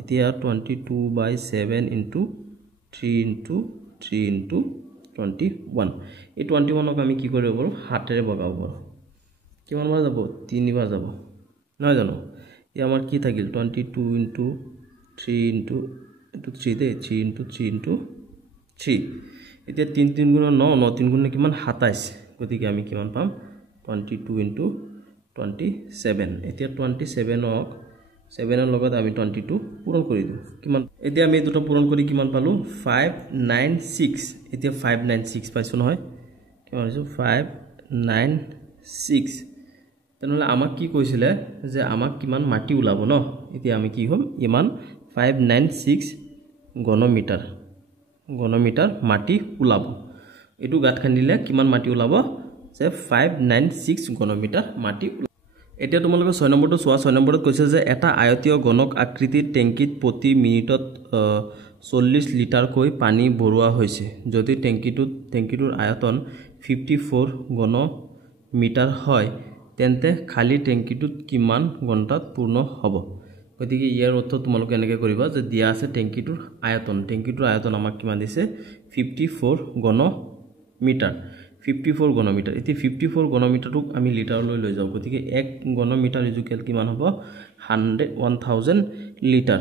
এতিয়া 22/7 * 3 * 3 * 21 এই 21ক আমি কি কৰিব পাৰো হাতেৰে বগাব পাৰো কিমান বাৰ যাব 3 বাৰ যাব নহয় জানো ই আমাৰ কি থাকিল 22 * 3 * 3 দে 3 * 3 * 3 এতিয়া 3 3 গুণ 9 9 3 গুণ কিমান 27 গতিকে আমি কিমান পাম 22 * 27 এতিয়া 27ক 7 ৰ লগত আমি 22 পূৰণ কৰি দিও কিমান এতিয়া আমি দুটো পূৰণ কৰি কিমান পালো 596 এতিয়া 596 পাইছো নহয় কিমান হৈছে 596 তেনেহলে আমাক কি কৈছিলে যে আমাক কিমান মাটি ওলাব ন এতিয়া আমি কি হম ইমান 596 ঘন মিটাৰ মাটি ওলাব এটো গাত খান্দিলে কিমান মাটি ওলাব যে 596 ঘন মিটাৰ মাটি এতিয়া তোমালোকে 6 নম্বৰটো চোৱা 6 নম্বৰত কৈছে যে এটা আয়তীয় গণক আকৃতিৰ টেংকিত প্ৰতি মিনিটত 40 লিটাৰ কৈ পানী ভৰোৱা হৈছে যদি টেংকিটোৰ আয়তন 54 ঘন মিটাৰ হয় তেন্তে খালি টেংকিটোত কিমান ঘণ্টাত পূৰ্ণ হ'ব গতিকে ইয়াৰ অৰ্থ তোমালোকে এনেকৈ কৰিবা যে দিয়া আছে টেংকিটোৰ আয়তন আমাক কিমান দিছে 54 ঘন মিটাৰ 54 ঘন মিটাৰ এতিয়া 54 ঘন মিটাৰটোক আমি লিটাৰলৈ লৈ যাও গতিকে 1 ঘন মিটাৰ ইকুৱেল কিমান হ'ব 1000 লিটাৰ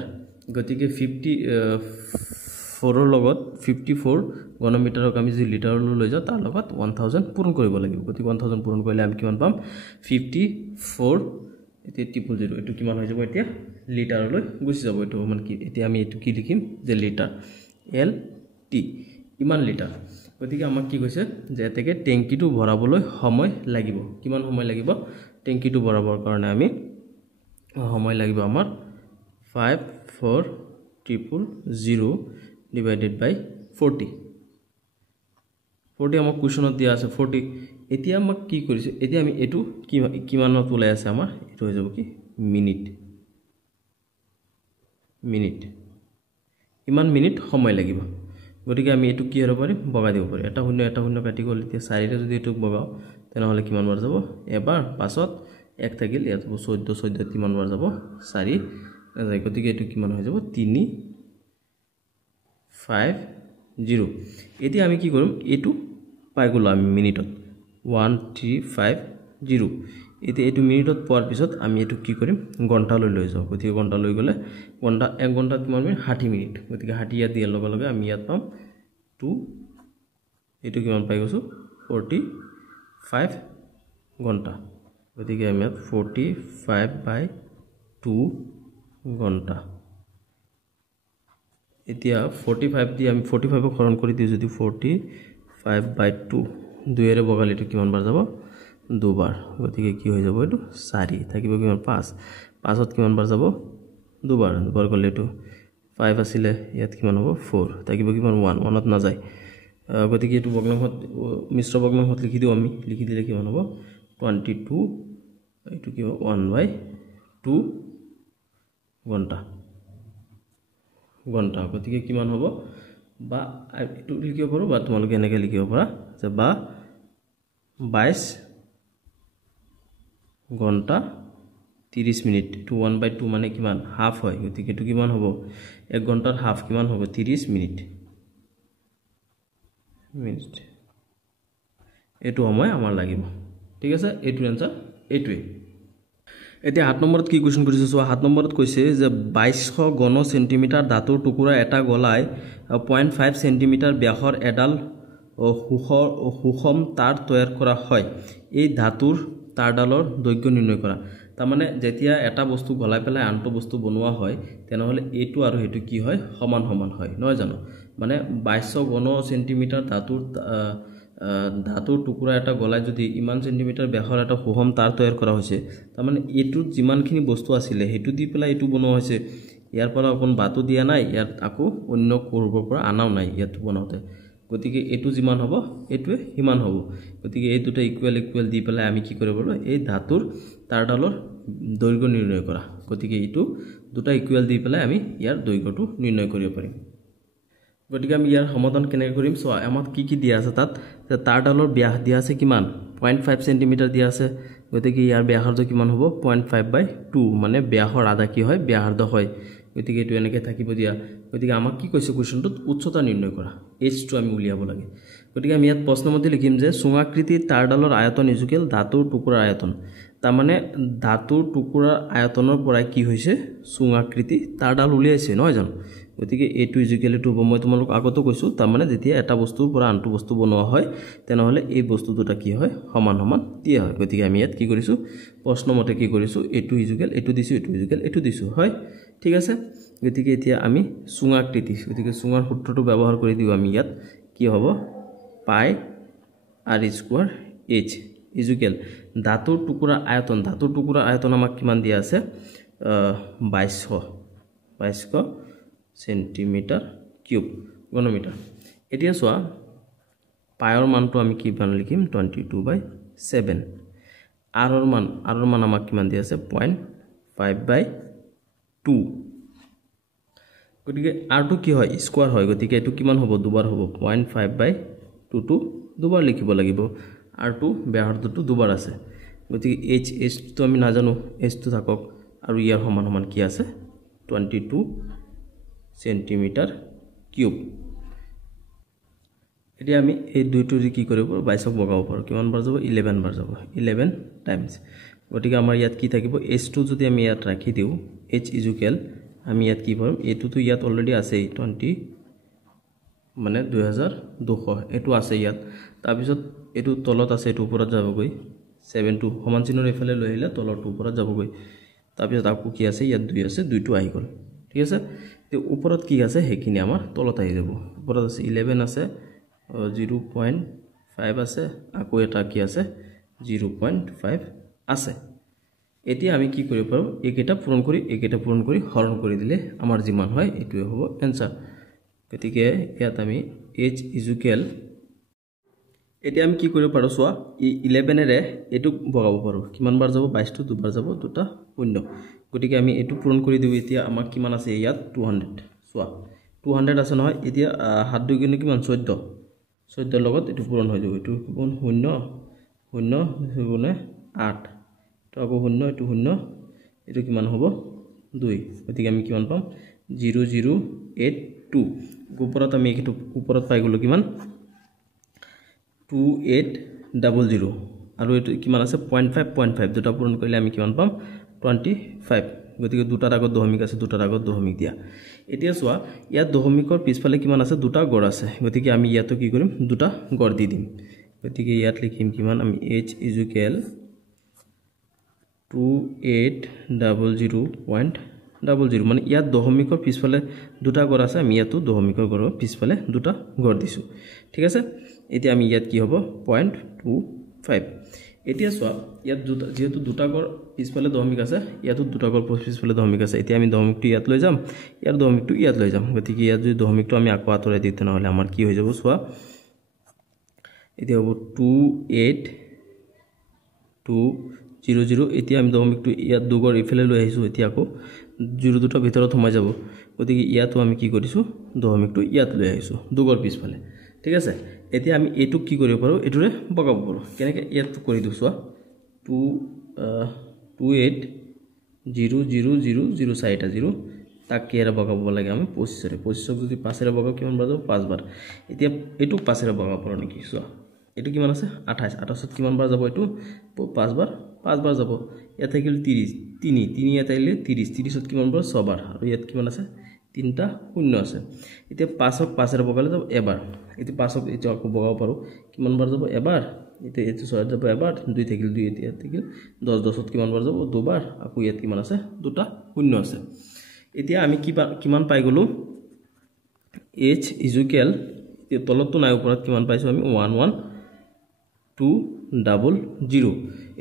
গতিকে 4 লগত 54 ঘনমিটাৰক আমি যে লিটাৰলৈ লৈ যাওঁ তাৰ লগত 1000 পূৰণ কৰিব লাগিব গতি 1000 পূৰণ কৰিলে আমি কিমান পাম 54 এতিয়া 000 এটো কিমান হৈ যাব এতিয়া লিটাৰলৈ গুছি যাব এটো মানে কি এতিয়া আমি এটো কি লিখিম যে লিটাৰ এল টি ইমান লিটাৰ গতিকে আমাক কি কৈছে যে এতেকে টেংকিটো ভৰাবলৈ সময় লাগিব কিমান সময় লাগিব টেংকিটো ভৰাবৰ কাৰণে আমি সময় লাগিব আমাৰ 54000 divided by 40 আমাক কোৱেশ্যনত দিয়া আছে 40 এতিয়া আমাক কি কৰিছে এতিয়া আমি এটো কিমানত ওলাই আছে আমাৰ এটো হৈ যাব কি মিনিট ইমান মিনিট সময় লাগিব গতিকে আমি এটো কি হ'ব পাৰি বগা দিব পাৰি এটা শূন্য কাটি গ'ল এতিয়া 4 টা যদি এটো বগাও তেনেহলে কিমান বাৰ যাব এবাৰ পাছত এক থাকিল ইয়াত 14 কিমান বাৰ যাব 4 যায় গতিকে এটো কিমান হৈ যাব 350 এতিয়া আমি কি কৰিম এটো পাই গ'ল আমি মিনিটত 1350 এতিয়া এটো মিনিটত পোৱাৰ পিছত আমি এটো কি কৰিম ঘণ্টালৈ লৈ যাও গতিকে ঘণ্টা লৈ গলে ঘণ্টা 1 ঘণ্টা কিমান মিনিট 60 মিনিট গতিকে 60 ইয়াত দিয়াৰ লগে লগে আমি ইয়াত পাম 2 এটো কিমান পাই গৈছো 45 ঘণ্টা গতিকে আমি 45/2 ঘণ্টা এতিয়া 45 দি আমি 45 ক হৰণ কৰি দিও যদি 45/2 দুইৰে বগালে এটো কিমান বাৰ যাব দুবাৰ গতিকে কি হৈ যাব এটো 4 থাকিব কিমান 5 5ত কিমান বাৰ যাব দুবাৰ গলে এটো 5 আছিল ইয়াত কিমান হ'ব 4 থাকিব কিমান 1 1ত না যায় গতিকে এটো ভগ্নাংশত মিশ্র ভগ্নাংশত লিখি দিও আমি লিখি দিলে কিমান হ'ব 22 এটো কি 1/2 ঘণ্টা গতিকে কিমান হ'ব বা এটো লিখিব পাৰো বা তোমালোকে এনেকে লিখিব পাৰা যে বা 22 ঘণ্টা 30 মিনিট টু 1/2 মানে কিমান হাফ হয় গতিকে এটো কিমান হ'ব 1 ঘণ্টাৰ হাফ কিমান হ'ব 30 মিনিট এটো সময় আমাৰ লাগিব ঠিক আছে এটো आंसर এটোই এতিয়া 7 নম্বৰত কি কোৱেশ্চন কৰিছে সো 7 নম্বৰত কৈছে যে 2200 ঘন সেন্টিমিটাৰ ধাতুৰ টুকুৰা এটা গলাই 0.5 সেন্টিমিটাৰ ব্যাসৰ এডাল সুষম তাৰ তৈয়াৰ কৰা হয় এই ধাতুৰ তাৰডালৰ দৈৰ্ঘ্য নিৰ্ণয় কৰা তাৰ মানে যেতিয়া এটা বস্তু গলাই পেলাই আনটো বস্তু বনোৱা হয় তেনেহলে এটো আৰু হেতু কি হয় সমান হয় নহয় জানো মানে 2200 ঘন সেন্টিমিটাৰ ধাতুৰ টুকুৰা এটা গলাই যদি ইমান সেন্টিমিটাৰ ব্যাসৰ এটা সুষম তাৰ তৈয়াৰ কৰা হৈছে তাৰ মানে এটো যিমানখিনি বস্তু আছিল হেতু দি পেলাই এটো বনোৱা হৈছে ইয়াৰ পৰা অকন বাতু দিয়া নাই ইয়াত আকো অন্য কৰবৰ পৰা আনাও নাই ইয়াত বনাওতে গতিকে এটো যিমান হ'ব এটোৱে হিমান হ'ব গতিকে এই দুটা ইকুৱেল দি পেলাই আমি কি কৰিব পাৰো এই ধাতুৰ তাৰডালৰ দৈৰ্ঘ্য নিৰ্ণয় কৰা গতিকে এটো দুটা ইকুৱেল দি পেলাই আমি ইয়াৰ দৈৰ্ঘ্যটো নিৰ্ণয় কৰিব পাৰিম গতিকে আমি ইয়াৰ সমাধান কেনেকৈ কৰিম সো আমাক কি দিয়া আছে তাত যে তাৰডালৰ ব্যাস দিয়া আছে কিমান 0.5 সেন্টিমিটাৰ দিয়া আছে গতিকে ইয়াৰ ব্যাসাৰ্ধ কিমান হ'ব 0.5/2 মানে ব্যাসৰ আধা কি হয় ব্যাসাৰ্ধ হয় গতিকে এটো এনেকৈ থাকিব দিয়া গতিকে আমাক কি কৈছে কোৱেশ্চনটোত উচ্চতা নিৰ্ণয় কৰা h টো আমি উলিয়াব লাগে গতিকে আমি ইয়াত প্ৰশ্নমতে লিখিম যে সুঙাকৃতিৰ তাৰডালৰ আয়তন ইজুকেল ধাতুৰ টুকুৰাৰ আয়তন তাৰ মানে ধাতুৰ টুকুৰাৰ আয়তনৰ পৰা কি হৈছে সুঙাকৃতি তারডাল উলিয়াইছে নহয় জানো গতিকে এটো ইজুকেল টু হ'ব মই তোমালোক আগতো কৈছো তাৰ মানে যেতিয়া এটা বস্তুৰ পৰা আনটো বস্তু বনোৱা হয় তেনেহলে এই বস্তু দুটা কি হয় সমান দিয়া হয় গতিকে আমি ইয়াত কি কৰিছো প্ৰশ্নমতে কি কৰিছো এটো ইজুকেল এটো দিছো এটো ইজুকেল এটো দিছো হয় ঠিক আছে গতিকে এতিয়া আমি সুঙাকৃতি গতিকে সুঙাৰ সূত্ৰটো ব্যৱহাৰ কৰি দিও আমি ইয়াত কি হ'ব পাই r স্কয়াৰ h ইজুকেল ধাতুৰ টুকুৰা আয়তন আমাক কিমান দিয়া আছে 2200 সেন্টিমিটাৰ কিউব ঘনমিটাৰ এতিয়া সোয়া পাইৰ মানটো আমি কি বান লিখিম 22/7 r ৰ মান আমাক কিমান দিয়া আছে 0.5/2 গতিকে r টো কি হয় স্কয়াৰ হয় গতিকে এটো কিমান হ'ব দুবাৰ হ'ব 0.5/2 টো দুবাৰ লিখিব লাগিব r টো ব্যাসাৰ্ধটো দুবাৰ আছে গতিকে h টো আমি নাজানো h টো থাকক আৰু ইয়াৰ সমান কি আছে 22 সেন্টিমিটাৰ কিউব এতিয়া আমি এই দুইটো কি কৰিব 22ক বগাব পাৰো কিমান বাৰ যাব 11 বাৰ যাব 11 টাইমছ গতিকে আমাৰ ইয়াত কি থাকিব h টো যদি আমি ইয়াত ৰাখি দিও h ইজুকেল আমি ইয়াত কি পাম এটো তো ইয়াত অলৰেডি আছে মানে 2200 এটো আছে ইয়াত তাৰপিছত এটো তলত আছে এটো ওপৰত যাবগৈ 72 সমান চিনৰ এফালে লৈ আহিলে তলৰটো ওপৰত যাবগৈ তাৰপিছত আকো কি আছে ইয়াত 2 আছে 2টো আহি গল ঠিক আছে তে ওপৰত কি আছে হেখিনি আমাৰ তলত আহি যাব ওপৰত আছে 11 আছে 0.5 আছে আকো এটা কি আছে 0.5 আছে এতিয়া আমি কি কৰিব পাৰো একেটা পূৰণ কৰি হৰণ কৰি দিলে আমাৰ যিমান হয় এটোৱে হ'ব आंसर গতিকে ইয়াত আমি h ইকুৱেল এতিয়া আমি কি কৰিব পাৰো সোৱা 11 এৰে এটু বগাব পাৰো কিমান বাৰ যাব 22 টো দুবাৰ যাব দুটা শূন্য গতিকে আমি এটু পূৰণ কৰি দিও এতিয়া আমাক কিমান আছে ইয়াত 200 সোৱা 200 আছে নহয় এতিয়া হাত দুই গুণ কিমান 14 লগত এটু পূৰণ হৈ যাব এটু কোন শূন্য শূন্য গুণে 8 তো আকৌ শূন্য এটু শূন্য এটু কিমান হ'ব 2 গতিকে আমি কিমান পাম 0082 ওপৰত আমি এটো ওপৰত পাই গলো কিমান 2800 আৰু এটো কিমান আছে 0.5 দুটা পূৰণ কৰিলে আমি কিমান পাম 25 গতিকে দুটাৰ আগত দশমিক আছে দুটাৰ আগত দশমিক দিয়া এতিয়া সোৱা ইয়াত দশমিকৰ পিছফালে কিমান আছে দুটা গড় আছে গতিকে আমি ইয়াতো কি কৰিম দুটা গড় দি দিম গতিকে ইয়াত লিখিম কিমান আমি h ইকুৱেল 2800.00 মানে ইয়াত দশমিকৰ পিছফালে দুটা গড় আছে আমি ইয়াতো দশমিকৰ গড়ৰ পিছফালে দুটা গড় দিছো ঠিক আছে এতিয়া আমি ইয়াত কি হ'ব 0.25 এতিয়া সোৱা ইয়াত যেহেতু দুটা গড় পিছফালে দশমিক আছে ইয়াতো দুটা গড় পিছফালে দশমিক আছে এতিয়া আমি দশমিকটো ইয়াত লৈ যাম ইয়াৰ দশমিকটো ইয়াত লৈ যাম গতিকে ইয়াত যদি দশমিকটো আমি আকো আতৰাই দিতে নহলে আমাৰ কি হৈ যাব সোৱা এতিয়া হ'ব 28200 এতিয়া আমি দশমিকটো ইয়াত দুগড় ইফালে লৈ আহিছো এতিয়া আকো 0 দুটা ভিতৰত সোমাই যাব গতিকে ইয়াতো আমি কি কৰিছো দশমিকটো ইয়াত লৈ আহিছো দুগড় পিছফালে ঠিক আছে এতিয়া আমি এটু কি কৰিব পাৰো এটুৰে বগাব পাৰো কেনেকে ইয়াত কৰি দিছো 280000 তাক কেৰে বগাব লাগে আমি 25 যদি 5 ৰে বগাও কিমান বাৰ যাব 5 বাৰ এতিয়া এটু 5 ৰে বগাব পাৰো নেকি সোৱা এটু কিমান আছে 28 কিমান বাৰ যাব এটু 5 বাৰ যাব ইয়াত থাকিল 30 3 ইয়াত আহিলে 30 কিমান বাৰ 6 বাৰ আৰু ইয়াত কিমান আছে তিনটা শূন্য আছে এতিয়া 5ক 5 ৰে বগালে যাব এবাৰ এতিয়া 5ক এতিয়া আকো বগাব পাৰো কিমান বাৰ যাব এবাৰ এতিয়া এটো 6 যাব এবাৰ 2 থাকিল 2 এতিয়া থাকিল 10 কিমান বাৰ যাব দুবাৰ আকো ইয়াত কিমান আছে দুটা শূন্য আছে এতিয়া আমি কিমান পাই গলো h ইকুৱেল এই তলতটো নাই ওপৰত কিমান পাইছো আমি 11200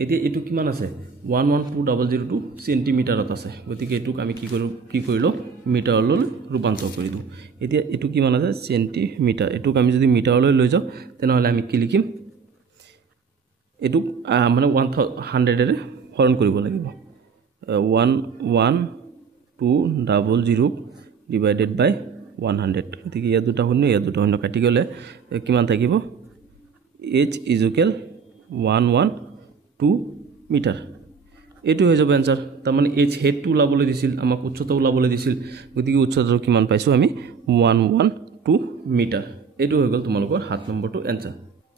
এতিয়া এটু কিমান আছে 11200 সেন্টিমিটাৰত আছে গতিকে এটুক আমি কি কৰিলো মিটাৰলৈ ৰূপান্তৰ কৰি দিও এতিয়া এটু কিমান আছে সেন্টিমিটাৰ এটুক আমি যদি মিটাৰলৈ লৈ যাও তেনহলে আমি কি লিখিম এটুক মানে 100 এৰে হৰণ কৰিব লাগিব 11200 ডিভাইডেড বাই 100 গতিকে ইয়া দুটা শূন্য কাটি গলে কিমান থাকিব h ইকুৱেল 112 মিটাৰ এটু হৈ যাব आंसर তাৰ মানে h হেডটো ওলাবলৈ দিছিল আমাক উচ্চতা ওলাবলৈ দিছিল গতিকে উচ্চতা কিমান পাইছো আমি 112 মিটাৰ এটু হৈ গল তোমালোকৰ 7 নম্বৰটো आंसर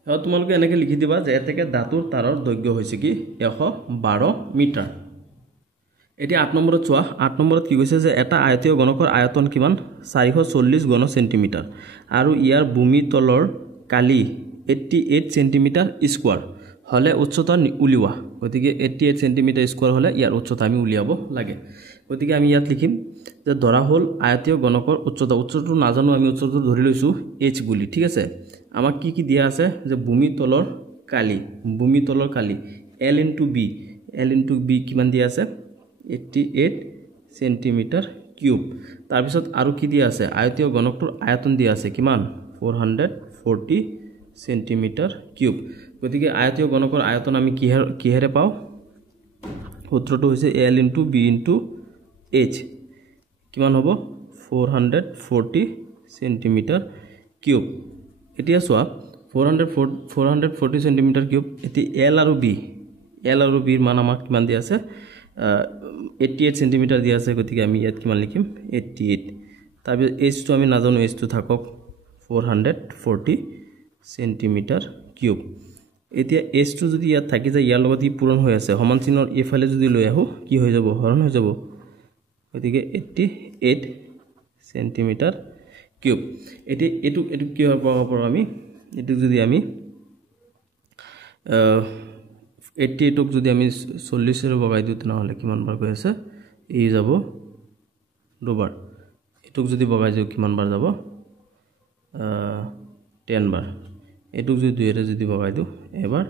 আৰু তোমালোকে এনেকৈ লিখি দিবা যে এতেকে ধাতুৰ তাৰৰ দৈৰ্ঘ্য হৈছে কি 112 মিটাৰ এতিয়া 8 নম্বৰত চোৱা 8 নম্বৰত কি কৈছে যে এটা আয়তীয় গণকৰ আয়তন কিমান 440 ঘন সেন্টিমিটাৰ আৰু ইয়াৰ ভূমি তলৰ কালি 88 সেন্টিমিটাৰ স্কয়াৰ হলে উচ্চতা উলিওয়া গতিকে 88 সেন্টিমিটাৰ স্কয়াৰ হলে ইয়াৰ উচ্চতা আমি উলিয়াব লাগে গতিকে আমি ইয়াত লিখিম যে ধৰা হল আয়তীয় গণকৰ উচ্চতাটো নাজানো আমি উচ্চতা ধৰি লৈছো h বুলি ঠিক আছে আমাক কি দিয়া আছে যে ভূমি তলৰ কালি l into b কিমান দিয়া আছে 88 সেন্টিমিটাৰ কিউব তাৰ পিছত আৰু কি দিয়া আছে আয়তীয় গণকটোৰ আয়তন দিয়া আছে কিমান 440 সেন্টিমিটাৰ কিউব গতিকে আয়তীয় গণকৰ আয়তন আমি কিহেৰে পাও সূত্ৰটো হৈছে l into b into h কিমান হ'ব 440 সেন্টিমিটাৰ কিউব এতিয়া চোৱা 440 সেন্টিমিটাৰ কিউব এতি l আৰু b এৰ মান আমাক কিমান দিয়া আছে 88 সেন্টিমিটাৰ দিয়া আছে গতিকে আমি ইয়াত কিমান লিখিম 88 তাৰপি h টো আমি নাজানো h টো থাকক 440 সেন্টিমিটাৰ কিউব এতিয়া h টো যদি ইয়াত থাকি যায় ইয়াৰ লগত ই পূৰণ হৈ আছে সমান চিনৰ এফালে যদি লৈ আহো কি হৈ যাব হৰণ হৈ যাব গতিকে 88 সেন্টিমিটাৰ কিউব এটু কি হ'ব পাৰো আমি এটু যদি আমি 88 ক যদি আমি 40 এৰ বগাই দিও তেনেহলে কিমান বাৰ গৈ আছে ই যাব দুবাৰ এটুক যদি বগাই যাও কিমান বাৰ যাব 10 বাৰ এটুক যদি 2 এৰে যদি বগাই দিও এবাৰ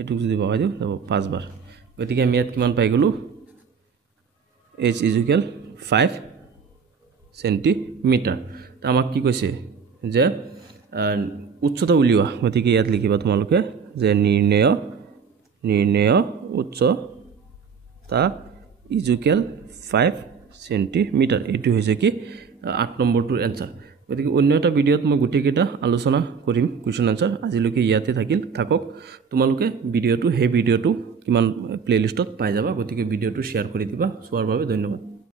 এটুক যদি বগাই দিও যাব 5 বাৰ গতিকে আমি ইয়াত কিমান পাই গলো h = 5 সেন্টিমিটাৰ তা আমাক কি কৈছে যে উচ্চতা উলিওৱা গতিকে ইয়াত লিখিবা তোমালোকে যে নিৰ্ণয় উচ্চতা = 5 সেন্টিমিটাৰ এটো হৈছে কি 8 নম্বৰটোৰ এনসাৰ গতিকে অন্য এটা ভিডিওত মই গুটেকেটা আলোচনা কৰিম কোৱেশ্চন আনসাৰ আজিলৈকে ইয়াতে থাকক তোমালোকে ভিডিওটো হে ভিডিওটো কিমান প্লেলিষ্টত পাই যাবা গতিকে ভিডিওটো শেয়াৰ কৰি দিবা চোৱাৰ বাবে ধন্যবাদ